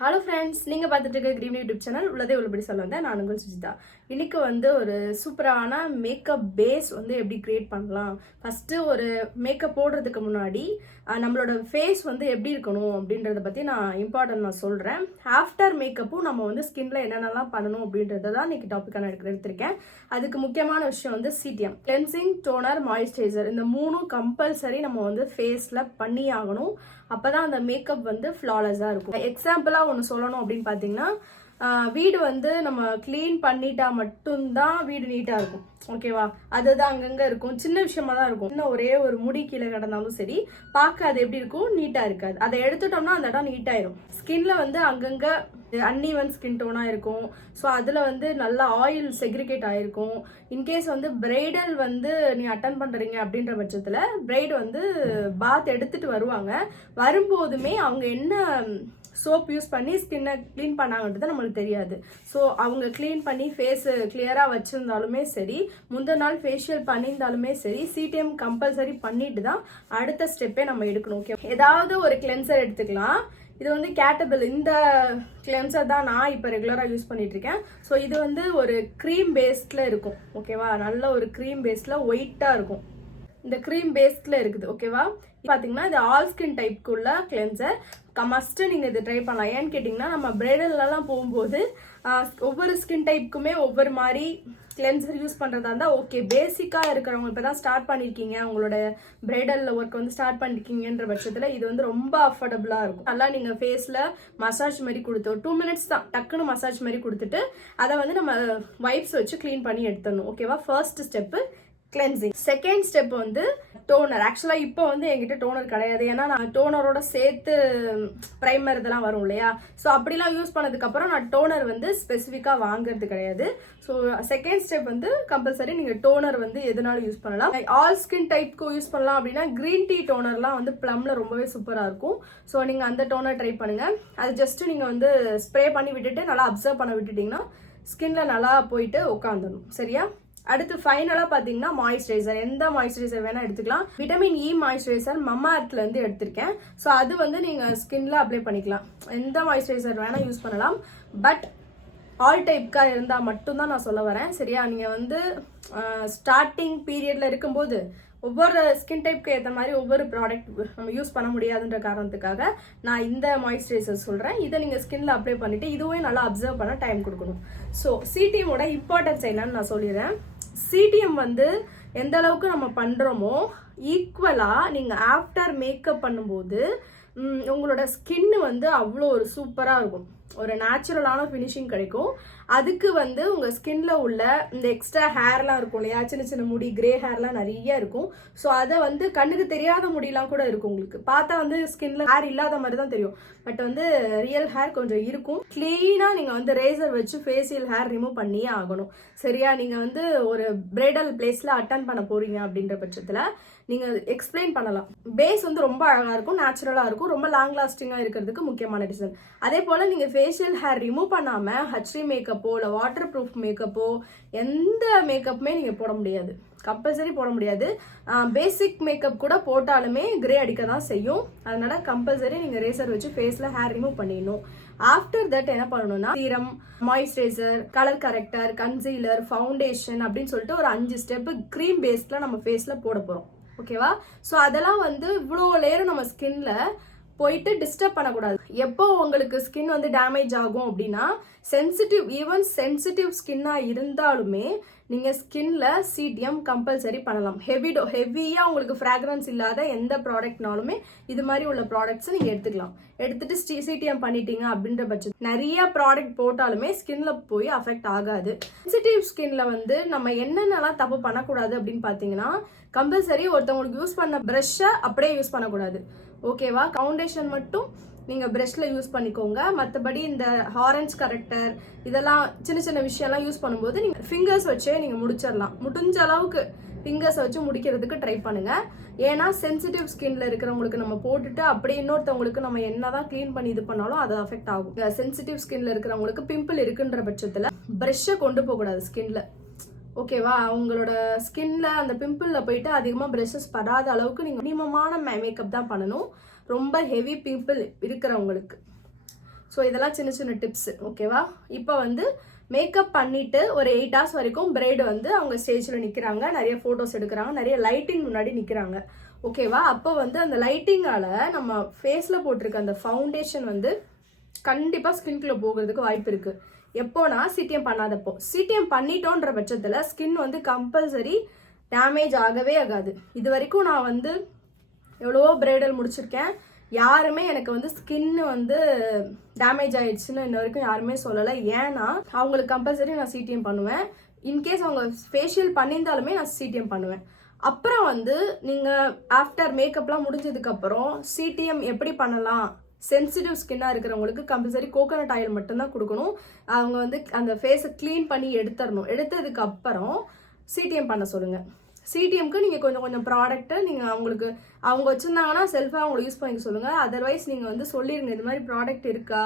Hello friends, நீங்கள் பார்த்துட்டு இருக்க கிரீன் யூடியூப் சேனல் உள்ளதே உள்ளபடி சொல்ல வந்தேன். நான் உங்கள் சுஜிதா. இன்னைக்கு வந்து ஒரு சூப்பரான மேக்கப் பேஸ் வந்து எப்படி கிரியேட் பண்ணலாம், ஃபஸ்ட்டு ஒரு மேக்கப் போடுறதுக்கு முன்னாடி நம்மளோட ஃபேஸ் வந்து எப்படி இருக்கணும் அப்படின்றத பற்றி நான் சொல்கிறேன். ஆஃப்டர் மேக்கப்பும் நம்ம வந்து ஸ்கின்ல என்னென்னலாம் பண்ணணும் அப்படின்றத தான் இன்னைக்கு டாப்பிக்காக எடுத்திருக்கேன். அதுக்கு முக்கியமான விஷயம் வந்து சிடிஎம், கிளென்சிங், டோனர், மாய்ஸ்சரைசர். இந்த மூணும் கம்பல்சரி நம்ம வந்து ஃபேஸில் பண்ணி ஆகணும். அப்போதான் அந்த மேக்கப் வந்து ஃப்ளாலஸாக இருக்கும். எக்ஸாம்பிளாக ஒன்று சொல்லணும் அப்படின்னு பார்த்தீங்கன்னா, வீடு வந்து நம்ம க்ளீன் பண்ணிட்டா மட்டும்தான் வீடு நீட்டாக இருக்கும். ஓகேவா? அதுதான் அங்கங்கே இருக்கும், சின்ன விஷயமா தான் இருக்கும். இன்னும் ஒரே ஒரு முடி கீழே கிடந்தாலும் சரி, பார்க்க அது எப்படி இருக்கும், நீட்டாக இருக்காது. அதை எடுத்துட்டோம்னா அந்த இடம் நீட்டாயிரும். ஸ்கின்ல வந்து அங்கங்கே அன்இவன் ஸ்கின் டோனாக இருக்கும். ஸோ அதில் வந்து நல்லா ஆயில் செக்ரிகேட் ஆகிருக்கும். இன்கேஸ் வந்து பிரைடல் வந்து நீ அட்டன் பண்ணுறீங்க அப்படின்ற பட்சத்தில் பிரைடு வந்து பாத் எடுத்துகிட்டு வருவாங்க. வரும்போதுமே அவங்க என்ன சோப் யூஸ் பண்ணி ஸ்கின்னை க்ளீன் பண்ணாங்கன்றது நம்மளுக்கு தெரியாது. ஸோ அவங்க க்ளீன் பண்ணி ஃபேஸு கிளியராக வச்சுருந்தாலுமே சரி, முந்தின நாள் ஃபேஷியல் பண்ணியிருந்தாலுமே சரி, சிடிஎம் கம்பல்சரி பண்ணிட்டு தான் அடுத்த ஸ்டெப்பே நம்ம எடுக்கணும். ஓகே, ஏதாவது ஒரு கிளென்சர் எடுத்துக்கலாம். இது வந்து கேட்டபிள், இந்த கிளென்சர் தான் நான் இப்போ ரெகுலராக யூஸ் பண்ணிட்டு இருக்கேன். ஸோ இது வந்து ஒரு க்ரீம் பேஸ்டில் இருக்கும். ஓகேவா? நல்ல ஒரு க்ரீம் பேஸில் ஒயிட்டாக இருக்கும். இந்த க்ரீம் பேஸ்டில் இருக்குது. ஓகேவா? பார்த்தீங்கன்னா இது ஆல் ஸ்கின் டைப்புக்குள்ள கிளென்சர். மஸ்ட்டு நீங்கள் இது ட்ரை பண்ணலாம். ஏன்னு கேட்டிங்கன்னா, நம்ம பிரைடல்லாம் போகும்போது ஒவ்வொரு ஸ்கின் டைப்புக்குமே ஒவ்வொரு மாதிரி கிளென்சர் யூஸ் பண்ணுறதா இருந்தால் ஓகே. பேசிக்காக இருக்கிறவங்க இப்போ தான் ஸ்டார்ட் பண்ணியிருக்கீங்க, உங்களோட பிரைடல் ஒர்க் வந்து ஸ்டார்ட் பண்ணியிருக்கீங்கன்ற பட்சத்தில் இது வந்து ரொம்ப அஃபோர்டபுளாக இருக்கும். நல்லா நீங்கள் ஃபேஸில் மசாஜ் மாதிரி கொடுத்து 2 மினிட்ஸ் தான், டக்குன்னு மசாஜ் மாதிரி கொடுத்துட்டு அதை வந்து நம்ம வைப்ஸ் வச்சு க்ளீன் பண்ணி எடுத்துடணும். ஓகேவா? First step cleansing. Second step வந்து டோனர். ஆக்சுவலாக இப்போ வந்து என்கிட்ட டோனர் கிடையாது, ஏன்னா நான் டோனரோட சேர்த்து ப்ரைமர் இதெல்லாம் வரும் இல்லையா? ஸோ அப்படிலாம் யூஸ் பண்ணதுக்கப்புறம் நான் டோனர் வந்து ஸ்பெசிஃபிக்காக வாங்குறது கிடையாது. ஸோ செகண்ட் ஸ்டெப் வந்து கம்பல்சரி நீங்கள் டோனர் வந்து எதுனாலும் யூஸ் பண்ணலாம். ஆல் ஸ்கின் டைப்க்கு யூஸ் பண்ணலாம் அப்படின்னா க்ரீன் டீ டோனர்லாம் வந்து ப்ளம்ல ரொம்பவே சூப்பராக இருக்கும். ஸோ நீங்கள் அந்த டோனர் ட்ரை பண்ணுங்கள். அது ஜஸ்ட்டு நீங்கள் வந்து ஸ்ப்ரே பண்ணி விட்டுட்டு நல்லா அப்சர்வ் பண்ண விட்டுட்டிங்கன்னா ஸ்கின்ல நல்லா போயிட்டு உட்காந்துடணும். சரியா? அடுத்து ஃபைனலாக பார்த்தீங்கன்னா மாய்ஸ்சரைசர். எந்த மாய்ஸ்சரைசர் வேணால் எடுத்துக்கலாம். விட்டமின் இ மாய்ஸ்சரைசர் மம்மா எர்த்லேருந்து எடுத்திருக்கேன். ஸோ அது வந்து நீங்கள் ஸ்கின்ல அப்ளை பண்ணிக்கலாம். எந்த மாய்ஸ்சரைசர் வேணால் யூஸ் பண்ணலாம். பட் ஆல் டைப்காக இருந்தால் மட்டும்தான் நான் சொல்ல வரேன். சரியா? நீங்கள் வந்து ஸ்டார்டிங் பீரியடில் இருக்கும்போது ஒவ்வொரு ஸ்கின் டைப்க்கு ஏற்ற மாதிரி ஒவ்வொரு ப்ராடக்ட் நம்ம யூஸ் பண்ண முடியாதுன்ற காரணத்துக்காக நான் இந்த மாய்ஸ்சரைசர் சொல்கிறேன். இதை நீங்கள் ஸ்கின்ல அப்ளை பண்ணிவிட்டு இதுவே நல்லா அப்சர்வ் பண்ண டைம் கொடுக்கணும். ஸோ சிடிஎம்மோட இம்பார்ட்டன்ஸ் என்னன்னு நான் சொல்லிடுறேன். சிடிஎம் வந்து எந்த அளவுக்கு நம்ம பண்ணுறோமோ ஈக்குவலாக நீங்கள் ஆஃப்டர் மேக்கப் பண்ணும்போது உங்களோட ஸ்கின்னு வந்து அவ்வளோ ஒரு சூப்பராக இருக்கும். ஒரு நேச்சுரலான ஃபினிஷிங் கிடைக்கும். அதுக்கு வந்து உங்கள் ஸ்கின்ல உள்ள இந்த எக்ஸ்ட்ரா ஹேர்லாம் இருக்கும் இல்லையா? சின்ன சின்ன முடி, கிரே ஹேர்லாம் நிறைய இருக்கும். ஸோ அதை வந்து கண்ணுக்கு தெரியாத முடியெல்லாம் கூட இருக்கும். உங்களுக்கு பார்த்தா வந்து ஸ்கின்ல ஹேர் இல்லாத மாதிரி தான் தெரியும். பட் வந்து ரியல் ஹேர் கொஞ்சம் இருக்கும். க்ளீனாக நீங்கள் வந்து ரேசர் வச்சு ஃபேஷியல் ஹேர் ரிமூவ் பண்ணியே ஆகணும். சரியா? நீங்கள் வந்து ஒரு பிரைடல் பிளேஸில் அட்டன் பண்ண போகிறீங்க அப்படின்ற பட்சத்தில் நீங்கள் எக்ஸ்பிளைன் பண்ணலாம். பேஸ் வந்து ரொம்ப அழகாக இருக்கும், நேச்சுரலாக இருக்கும், ரொம்ப லாங் லாஸ்டிங்காக இருக்கிறதுக்கு முக்கியமான ரீசன். அதே போல் நீங்கள் ஃபேஷியல் ஹேர் ரிமூவ் பண்ணாமல் ஹச்டி மேக்கப்போ இல்லை வாட்டர் ப்ரூஃப் மேக்கப்போ எந்த மேக்கப்புமே நீங்கள் போட முடியாது. கம்பல்சரி போட முடியாது. பேசிக் மேக்கப் கூட போட்டாலுமே கிரே அடிக்க தான் செய்யும். அதனால கம்பல்சரி நீங்கள் ரேசர் வச்சு ஃபேஸில் ஹேர் ரிமூவ் பண்ணிடணும். ஆஃப்டர் தட் என்ன பண்ணணும்னா serum, moisturiser, colour character, concealer, foundation அப்படின்னு சொல்லிட்டு ஒரு 5 ஸ்டெப்பு க்ரீம் பேஸ்ல நம்ம ஃபேஸில் போட போகிறோம். ஓகேவா? ஸோ அதெல்லாம் வந்து இவ்வளோ லேயர் நம்ம ஸ்கின்ல போயிட்டு டிஸ்டர்ப் பண்ணக்கூடாது. எப்போ உங்களுக்கு ஸ்கின் வந்து டேமேஜ் ஆகும் அப்படின்னா ஈவன் சென்சிட்டிவ் ஸ்கின்னாக இருந்தாலுமே நீங்கள் ஸ்கின்ல சிடிஎம் கம்பல்சரி பண்ணலாம். ஹெவியாக உங்களுக்கு ஃப்ராக்ரன்ஸ் இல்லாத எந்த ப்ராடக்ட்னாலுமே இது மாதிரி உள்ள ப்ராடக்ட்ஸை நீங்கள் எடுத்துக்கலாம். எடுத்துட்டு சிடிஎம் பண்ணிட்டீங்க அப்படின்ற பட்சம் நிறைய ப்ராடக்ட் போட்டாலுமே ஸ்கின்ல போய் அஃபெக்ட் ஆகாது. சென்சிட்டிவ் ஸ்கின்ல வந்து நம்ம என்னென்னலாம் தப்பு பண்ணக்கூடாது அப்படின்னு பார்த்தீங்கன்னா, கம்பல்சரி ஒருத்தவங்களுக்கு யூஸ் பண்ண ப்ரஷ்ஷை அப்படியே யூஸ் பண்ணக்கூடாது. ஓகேவா? ஃபவுண்டேஷன் மட்டும் நீங்கள் ப்ரஷ்ல யூஸ் பண்ணிக்கோங்க. மற்றபடி இந்த ஆரஞ்ச் கரெக்டர் இதெல்லாம் சின்ன சின்ன விஷயம்லாம் யூஸ் பண்ணும்போது நீங்கள் ஃபிங்கர்ஸ் வச்சே நீங்கள் முடிச்சிடலாம். முடிஞ்ச அளவுக்கு ஃபிங்கர்ஸை வச்சு முடிக்கிறதுக்கு ட்ரை பண்ணுங்க. ஏன்னா சென்சிட்டிவ் ஸ்கின்ல இருக்கிறவங்களுக்கு நம்ம போட்டுட்டு அப்படியே இன்னொருத்தவங்களுக்கு நம்ம என்னதான் க்ளீன் பண்ணி இது பண்ணாலும் அது அஃபெக்ட் ஆகும். சென்சிட்டிவ் ஸ்கின்ல இருக்கிறவங்களுக்கு பிம்பிள் இருக்குன்ற பட்சத்தில் ப்ரஷ்ஷை கொண்டு போகக்கூடாது ஸ்கின்ல. ஓகேவா? உங்களோட ஸ்கின்ல அந்த பிம்பிள்ல போயிட்டு அதிகமாக ப்ரஷஸ் படாத அளவுக்கு நீங்கள் மினிமமான மேக்கப் தான் பண்ணணும். ரொம்ப ஹெவி பிம்பிள் இருக்கிறவங்களுக்கு ஸோ இதெல்லாம் சின்ன சின்ன டிப்ஸ். ஓகேவா? இப்போ வந்து மேக்கப் பண்ணிட்டு ஒரு 8 hours வரைக்கும் பிரைடு வந்து அவங்க ஸ்டேஜில் நிற்கிறாங்க, நிறைய ஃபோட்டோஸ் எடுக்கிறாங்க, நிறைய லைட்டிங் முன்னாடி நிற்கிறாங்க. ஓகேவா? அப்போ வந்து அந்த லைட்டிங்கால நம்ம ஃபேஸில் போட்டிருக்க அந்த ஃபவுண்டேஷன் வந்து கண்டிப்பாக ஸ்கின்குள்ளே போகிறதுக்கு வாய்ப்பு இருக்குது. எப்போனா சிடிஎம் பண்ணாதப்போ. சிடிஎம் பண்ணிட்டோன்ற பட்சத்தில் ஸ்கின் வந்து கம்பல்சரி டேமேஜ் ஆகவே ஆகாது. இது வரைக்கும் நான் வந்து எவ்வளவோ பிரைடல் முடிச்சிருக்கேன், யாருமே எனக்கு வந்து ஸ்கின் வந்து டேமேஜ் ஆயிடுச்சுன்னு இன்ன வரைக்கும் யாருமே சொல்லலை. ஏன்னா அவங்களுக்கு கம்பல்சரி நான் சிடிஎம் பண்ணுவேன். இன்கேஸ் அவங்க ஃபேஷியல் பண்ணியிருந்தாலுமே நான் சிடிஎம் பண்ணுவேன். அப்புறம் வந்து நீங்கள் ஆஃப்டர் மேக்கப்லாம் முடிஞ்சதுக்கப்புறம் சிடிஎம் எப்படி பண்ணலாம், சென்சிட்டிவ் ஸ்கின்னாக இருக்கிறவங்களுக்கு கம்பல்சரி கோகோனட் ஆயில் மட்டும்தான் கொடுக்கணும். அவங்க வந்து அந்த ஃபேஸை க்ளீன் பண்ணி எடுத்துடணும். எடுத்ததுக்கு அப்புறம் சிடிஎம் பண்ண சொல்லுங்கள். சிடிஎம்க்கு நீங்கள் கொஞ்சம் கொஞ்சம் ப்ராடக்ட்டை நீங்கள் அவங்களுக்கு அவங்க வச்சுருந்தாங்கன்னா செல்ஃபாக அவங்கள யூஸ் பண்ணிக்க சொல்லுங்கள். அதர்வைஸ் நீங்கள் வந்து சொல்லிடுங்க, இது மாதிரி ப்ராடக்ட் இருக்கா,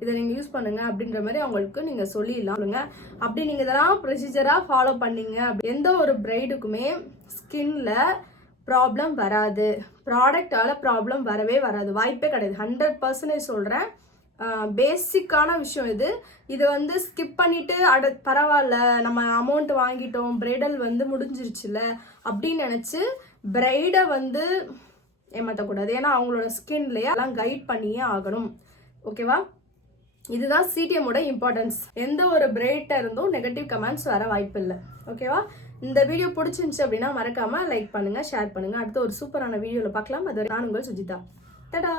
இதை நீங்கள் யூஸ் பண்ணுங்கள் அப்படின்ற மாதிரி அவங்களுக்கு நீங்கள் சொல்லிடலாம். அப்படி நீங்கள் இதெல்லாம் ப்ரொசீஜராக ஃபாலோ பண்ணீங்க, எந்த ஒரு பிரைடுக்குமே ஸ்கின்ல ப்ராப்ளம் வராது, ப்ராடக்டால ப்ராப்ளம் வரவே வராது, வாய்ப்பே கிடையாது. 100% சொல்கிறேன். பேசிக்கான விஷயம் இது. இது வந்து ஸ்கிப் பண்ணிட்டு பரவாயில்ல நம்ம அமௌண்ட் வாங்கிட்டோம், பிரைடல் வந்து முடிஞ்சிருச்சுல அப்படின்னு நினச்சி பிரைடை வந்து ஏமாற்றக்கூடாது. ஏன்னா அவங்களோட ஸ்கின்லேயே எல்லாம் கைட் பண்ணியே ஆகணும். ஓகேவா? இதுதான் சிடிஎம்மோட இம்பார்ட்டன்ஸ். எந்த ஒரு பிரைட்டாக இருந்தும் நெகட்டிவ் கமெண்ட்ஸ் வர வாய்ப்பு இல்லை. ஓகேவா? இந்த வீடியோ பிடிச்சிருந்துச்சு அப்படின்னா மறக்காமல் லைக் பண்ணுங்கள், ஷேர் பண்ணுங்கள். அடுத்து ஒரு சூப்பரான வீடியோவில் பார்க்கலாம். அது நான் உங்கள் சுஜிதா. டடா.